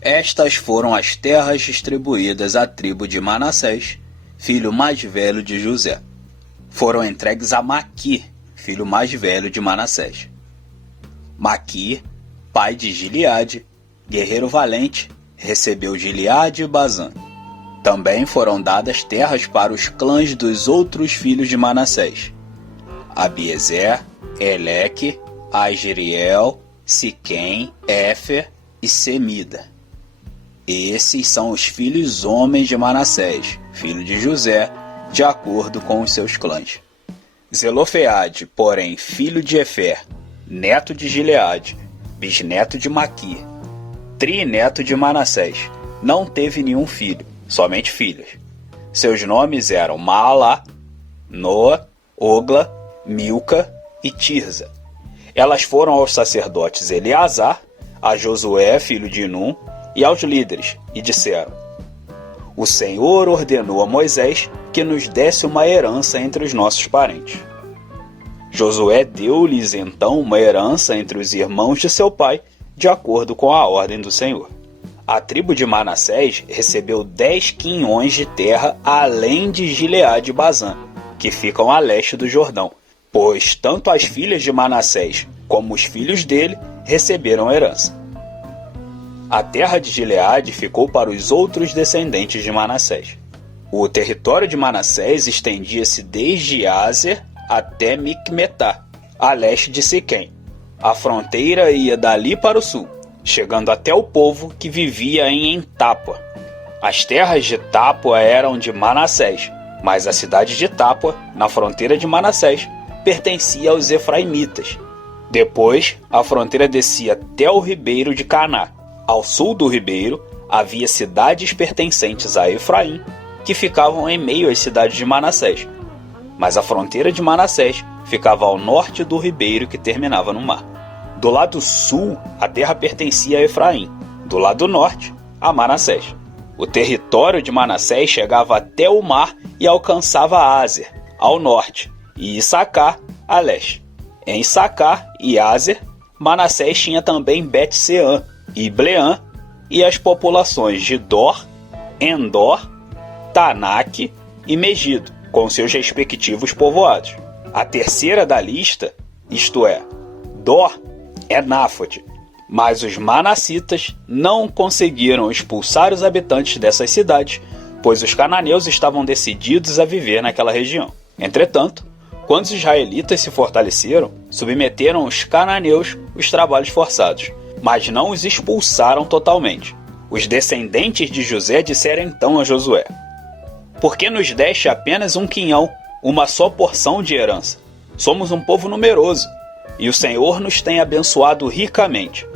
Estas foram as terras distribuídas à tribo de Manassés, filho mais velho de José. Foram entregues a Maqui, filho mais velho de Manassés. Maqui, pai de Gileade, guerreiro valente, recebeu Gileade e Bazã. Também foram dadas terras para os clãs dos outros filhos de Manassés: Abiezer, Eleque, Asriel, Siquém, Éfer e Semida. Esses são os filhos homens de Manassés, filho de José, de acordo com os seus clãs. Zelofeade, porém, filho de Efer, neto de Gileade, bisneto de Maqui, trineto de Manassés, não teve nenhum filho, somente filhas. Seus nomes eram Maalá, Noa, Ogla, Milca e Tirza. Elas foram aos sacerdotes Eleazar, a Josué, filho de Num, e aos líderes, e disseram: O Senhor ordenou a Moisés que nos desse uma herança entre os nossos parentes. Josué deu-lhes então uma herança entre os irmãos de seu pai, de acordo com a ordem do Senhor. A tribo de Manassés recebeu 10 quinhões de terra além de Gileade e Bazã, que ficam a leste do Jordão, pois tanto as filhas de Manassés como os filhos dele receberam herança. A terra de Gileade ficou para os outros descendentes de Manassés. O território de Manassés estendia-se desde Azer até Micmetá, a leste de Siquém. A fronteira ia dali para o sul, chegando até o povo que vivia em Entápua. As terras de Tápua eram de Manassés, mas a cidade de Tápua, na fronteira de Manassés, pertencia aos efraimitas. Depois, a fronteira descia até o ribeiro de Caná. Ao sul do ribeiro, havia cidades pertencentes a Efraim, que ficavam em meio às cidades de Manassés. Mas a fronteira de Manassés ficava ao norte do ribeiro que terminava no mar. Do lado sul, a terra pertencia a Efraim, do lado norte, a Manassés. O território de Manassés chegava até o mar e alcançava Azer, ao norte, e Issacar, a leste. Em Issacar e Azer, Manassés tinha também Bet-Seã, Ibleã e as populações de Dor, Endor, Tanak e Megido, com seus respectivos povoados. A terceira da lista, isto é, Dor, é Náfote, mas os manassitas não conseguiram expulsar os habitantes dessas cidades, pois os cananeus estavam decididos a viver naquela região. Entretanto, quando os israelitas se fortaleceram, submeteram os cananeus os trabalhos forçados, mas não os expulsaram totalmente. Os descendentes de José disseram então a Josué: Por que nos deste apenas um quinhão, uma só porção de herança? Somos um povo numeroso, e o Senhor nos tem abençoado ricamente.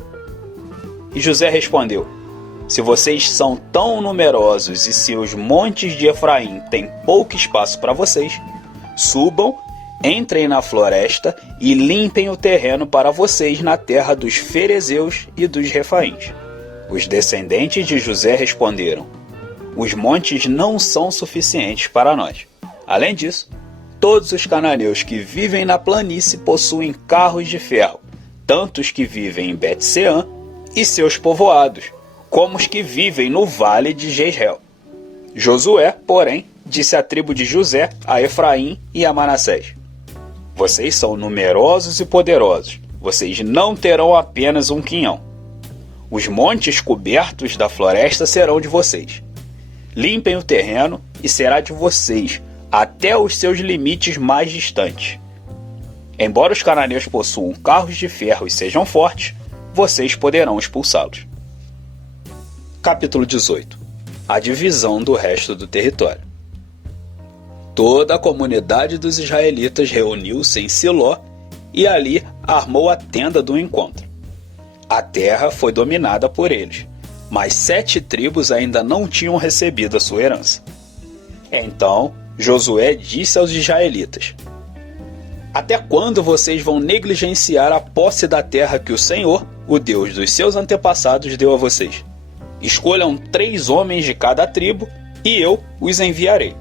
E José respondeu: Se vocês são tão numerosos e se os montes de Efraim têm pouco espaço para vocês, subam, entrem na floresta e limpem o terreno para vocês na terra dos ferezeus e dos refaíns. Os descendentes de José responderam: Os montes não são suficientes para nós. Além disso, todos os cananeus que vivem na planície possuem carros de ferro, tanto os que vivem em Bet-Seã e seus povoados, como os que vivem no vale de Jezreel. Josué, porém, disse à tribo de José, a Efraim e a Manassés: Vocês são numerosos e poderosos, vocês não terão apenas um quinhão. Os montes cobertos da floresta serão de vocês. Limpem o terreno e será de vocês, até os seus limites mais distantes. Embora os cananeus possuam carros de ferro e sejam fortes, vocês poderão expulsá-los. Capítulo 18. A divisão do resto do território. Toda a comunidade dos israelitas reuniu-se em Siló e ali armou a tenda do encontro. A terra foi dominada por eles, mas 7 tribos ainda não tinham recebido a sua herança. Então Josué disse aos israelitas: Até quando vocês vão negligenciar a posse da terra que o Senhor, o Deus dos seus antepassados, deu a vocês? Escolham 3 homens de cada tribo e eu os enviarei.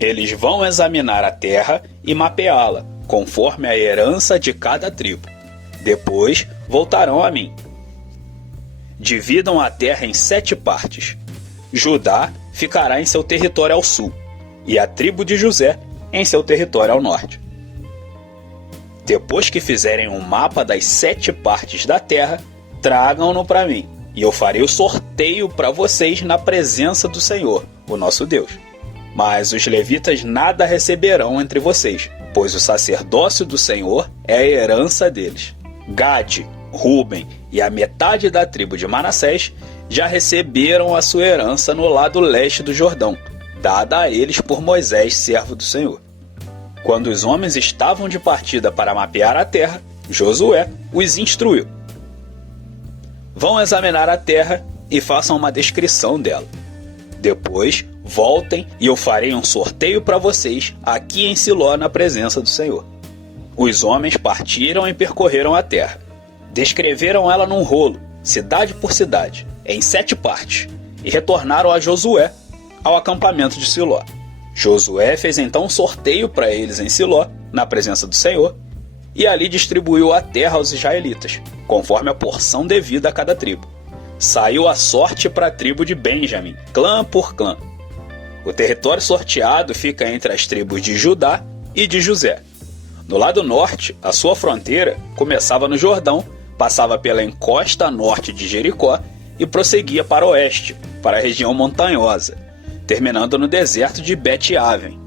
Eles vão examinar a terra e mapeá-la, conforme a herança de cada tribo. Depois voltarão a mim. dividam a terra em 7 partes. Judá ficará em seu território ao sul, e a tribo de José em seu território ao norte. Depois que fizerem um mapa das 7 partes da terra, tragam-no para mim, e eu farei o sorteio para vocês na presença do Senhor, o nosso Deus. Mas os levitas nada receberão entre vocês, pois o sacerdócio do Senhor é a herança deles. Gade, Ruben e a metade da tribo de Manassés já receberam a sua herança no lado leste do Jordão, dada a eles por Moisés, servo do Senhor. Quando os homens estavam de partida para mapear a terra, Josué os instruiu: vão examinar a terra e façam uma descrição dela. Depois, voltem e eu farei um sorteio para vocês aqui em Siló na presença do Senhor. Os homens partiram e percorreram a terra. Descreveram ela num rolo, cidade por cidade, em 7 partes, e retornaram a Josué, ao acampamento de Siló. Josué fez então um sorteio para eles em Siló, na presença do Senhor, e ali distribuiu a terra aos israelitas, conforme a porção devida a cada tribo. Saiu a sorte para a tribo de Benjamim, clã por clã. O território sorteado fica entre as tribos de Judá e de José. No lado norte, a sua fronteira começava no Jordão, passava pela encosta norte de Jericó e prosseguia para o oeste, para a região montanhosa, terminando no deserto de Bet-Aven.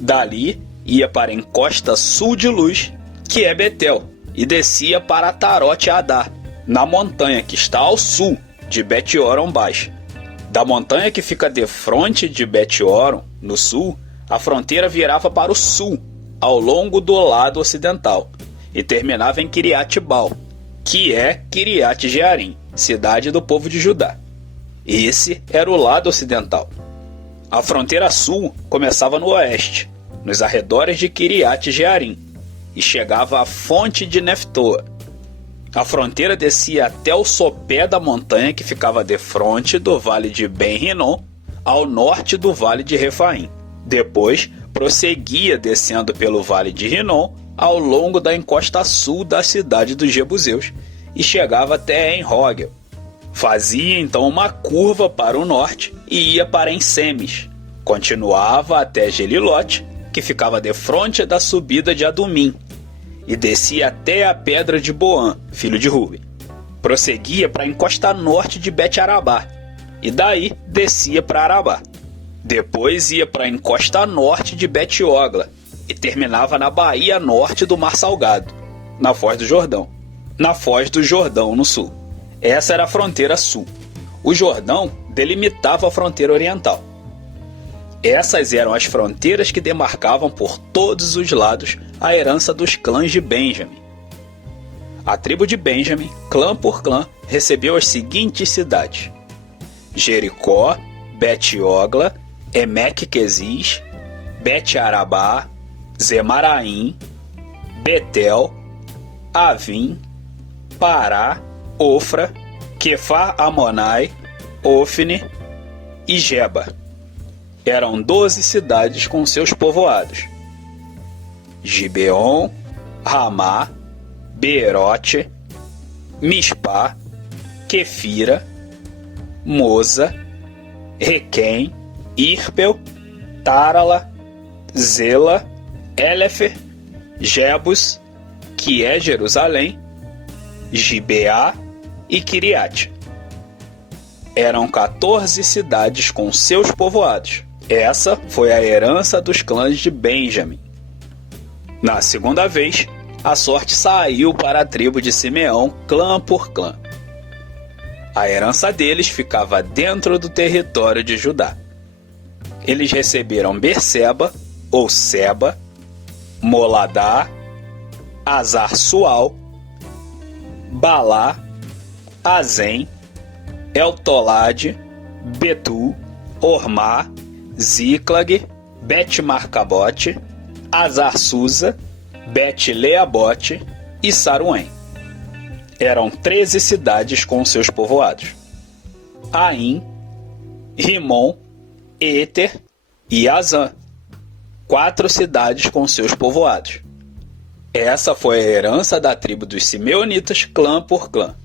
Dali, ia para a encosta sul de Luz, que é Betel, e descia para Atarote-Adar, na montanha que está ao sul de Bet-Horon Baixa. Da montanha que fica defronte de Bet-Horon, no sul, a fronteira virava para o sul, ao longo do lado ocidental, e terminava em Kiriat-Baal, que é Kiriat-Jearim, cidade do povo de Judá. Esse era o lado ocidental. A fronteira sul começava no oeste, nos arredores de Kiriat-Jearim, e chegava à fonte de Neftoa. A fronteira descia até o sopé da montanha que ficava defronte do vale de Ben-Rinom, ao norte do vale de Refaim. Depois, prosseguia descendo pelo vale de Rinom, ao longo da encosta sul da cidade dos Jebuseus, e chegava até En-Rogel. Fazia então uma curva para o norte e ia para Ensemes. Continuava até Gelilote, que ficava defronte da subida de Adumim, e descia até a pedra de Boã, filho de Ruben. Prosseguia para a encosta norte de Bet-Arabá, e daí descia para Arabá. Depois ia para a encosta norte de Bet-Ogla, e terminava na baía norte do Mar Salgado, na Foz do Jordão. Na Foz do Jordão, no sul. Essa era a fronteira sul. O Jordão delimitava a fronteira oriental. Essas eram as fronteiras que demarcavam por todos os lados a herança dos clãs de Benjamim. A tribo de Benjamim, clã por clã, recebeu as seguintes cidades: Jericó, Bet-Ogla, Emek-Quezis, Bet-Arabá, Zemaraim, Betel, Avim, Pará, Ofra, Quefar-Amonai, Ofne e Geba. Eram 12 cidades com seus povoados: Gibeon, Ramá, Beerote, Mispá, Quefira, Moza, Requém, Irpel, Tarala, Zela, Elefer, Jebus, que é Jerusalém, Gibeá e Kiriate. Eram 14 cidades com seus povoados. Essa foi a herança dos clãs de Benjamim. Na segunda vez, a sorte saiu para a tribo de Simeão, clã por clã. A herança deles ficava dentro do território de Judá. Eles receberam Berseba, ou Seba, Moladá, Azar-Sual, Balá, Azem, Eltolade, Betu, Ormá, Zíclag, Bet-Marcabote, Azar-Susa, Bet-Leabote e Saruém. Eram 13 cidades com seus povoados: Aim, Rimon, Éter e Azã, 4 cidades com seus povoados. Essa foi a herança da tribo dos Simeonitas, clã por clã.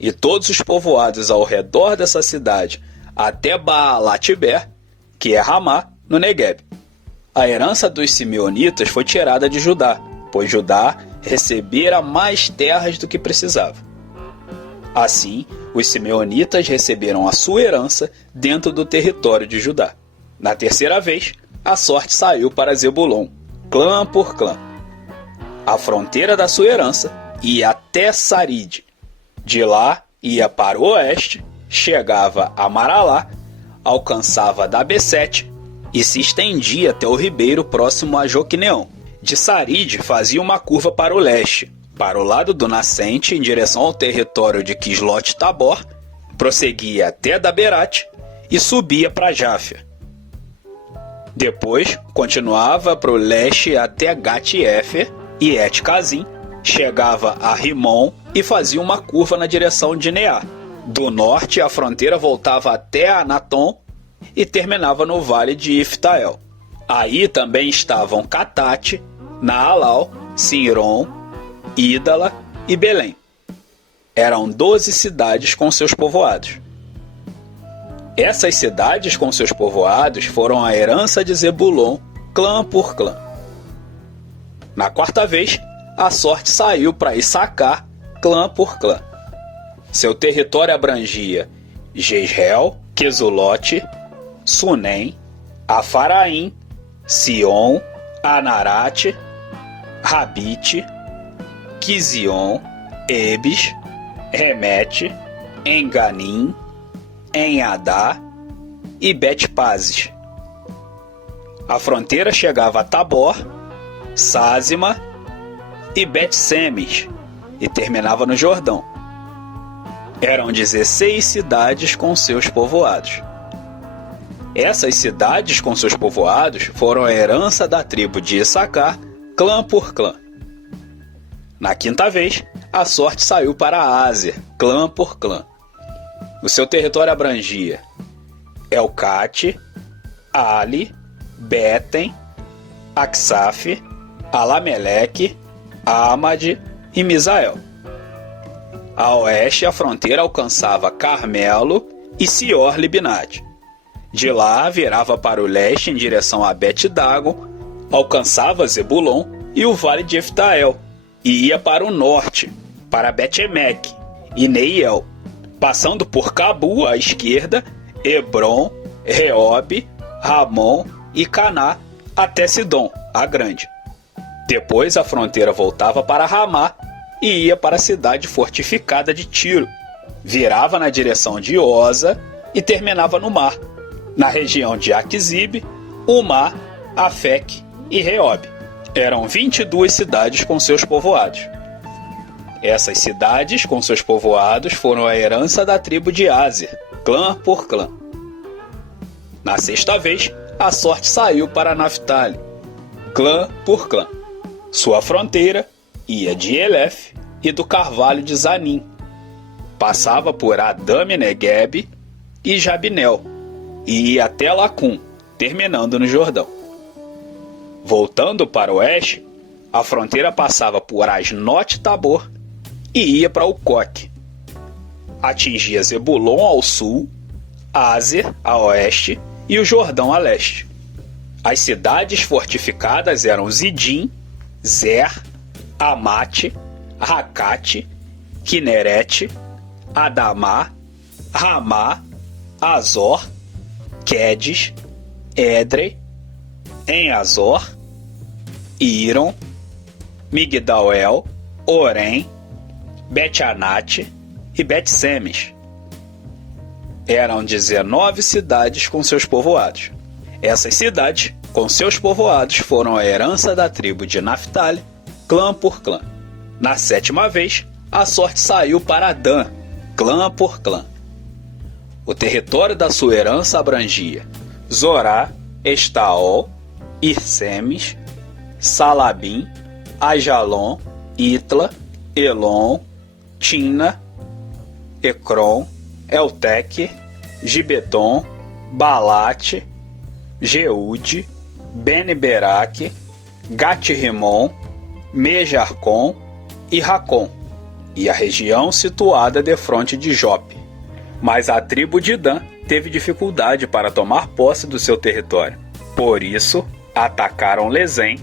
e todos os povoados ao redor dessa cidade até Baalat-Tiber, que é Ramá, no Negueb. A herança dos simeonitas foi tirada de Judá, pois Judá recebera mais terras do que precisava. Assim, os simeonitas receberam a sua herança dentro do território de Judá. Na terceira vez, a sorte saiu para Zebulon, clã por clã. A fronteira da sua herança ia até Saride. De lá, ia para o oeste, chegava a Maralá, alcançava Dabesete e se estendia até o ribeiro próximo a Joquineão. De Saride, fazia uma curva para o leste, para o lado do nascente, em direção ao território de Quislot-Tabor, prosseguia até Daberat e subia para Jáfia. Depois, continuava para o leste até Gat-Efer e Et-Cazim, chegava a Rimon e fazia uma curva na direção de Neá. Do norte, a fronteira voltava até Anatom e terminava no vale de Iftael. Aí também estavam Catate, Naalau, Sinron, Ídala e Belém. Eram 12 cidades com seus povoados. Essas cidades com seus povoados foram a herança de Zebulon, clã por clã. Na quarta vez, a sorte saiu para Issacar, clã por clã. Seu território abrangia Jezreel, Quesulote, Sunem, Afaraim, Sion, Anarate, Rabite, Quizion, Ebes, Remete, Enganim, Enhadá e Bet-Pazes. A fronteira chegava a Tabor, Sázima e Bet-Semes e terminava no Jordão. Eram 16 cidades com seus povoados. Essas cidades com seus povoados foram a herança da tribo de Issacar, clã por clã. Na quinta vez, a sorte saiu para Aser, clã por clã. O seu território abrangia Elcate, Ali, Beten, Aksaf, Alameleque, Amad e Misael. A oeste, a fronteira alcançava Carmelo e Sior-Libnate. De lá, virava para o leste em direção a Bet-Dagon, alcançava Zebulon e o vale de Iftael, e ia para o norte, para Bet-Emeque e Neiel, passando por Cabu à esquerda, Hebron, Reob, Ramon e Caná, até Sidom, a grande. Depois a fronteira voltava para Ramá e ia para a cidade fortificada de Tiro, virava na direção de Oza e terminava no mar, na região de Aquizib, Umá, Afec e Reob. Eram 22 cidades com seus povoados. Essas cidades com seus povoados foram a herança da tribo de Aser, clã por clã. Na sexta vez, a sorte saiu para Naftali, clã por clã. Sua fronteira ia de Elef e do carvalho de Zanim. Passava por Adame Negueb e Jabnel, e ia até Lacum, terminando no Jordão. Voltando para o oeste, a fronteira passava por Asnot-Tabor e ia para Ucoque. Atingia Zebulon ao sul, Aser a oeste e o Jordão a leste. As cidades fortificadas eram Zidim, Zer, Amate, Racate, Quinerete, Adamá, Ramá, Azor, Quedes, Edrei, Em-Azor, Iron, Migdal-El, Orém, Bet-Anate e Bet-Semes. Eram 19 cidades com seus povoados. Essas cidades, com seus povoados, foram a herança da tribo de Naftali, clã por clã. Na sétima vez, a sorte saiu para Dan, clã por clã. O território da sua herança abrangia Zorá, Estaol, Irsemes, Salabim, Ajalon, Itla, Elon, Tina, Ecrom, Elteque, Gibeton, Balate, Jeude, Bene-Beraque, Gat-Rimon, Mejarcom e Racom. e a região situada defronte de Jope. Mas a tribo de Dan teve dificuldade para tomar posse do seu território. Por isso, atacaram Lesem,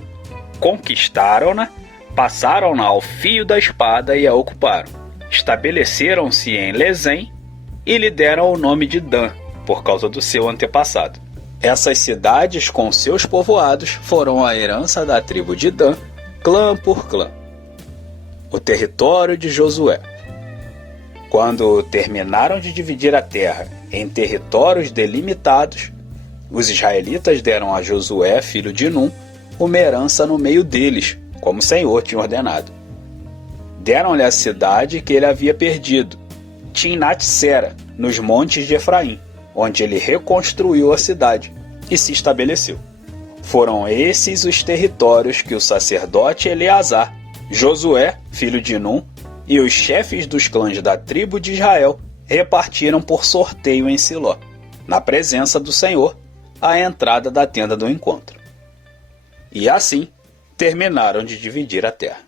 conquistaram-na, passaram-na ao fio da espada e a ocuparam. Estabeleceram-se em Lesem e lhe deram o nome de Dan, por causa do seu antepassado. Essas cidades com seus povoados foram a herança da tribo de Dan, clã por clã. O território de Josué. Quando terminaram de dividir a terra em territórios delimitados, os israelitas deram a Josué, filho de Num, uma herança no meio deles, como o Senhor tinha ordenado. Deram-lhe a cidade que ele havia perdido, Timnat-Sera, nos montes de Efraim, onde ele reconstruiu a cidade e se estabeleceu. Foram esses os territórios que o sacerdote Eleazar, Josué, filho de Num, e os chefes dos clãs da tribo de Israel repartiram por sorteio em Siló, na presença do Senhor, à entrada da tenda do encontro. E assim terminaram de dividir a terra.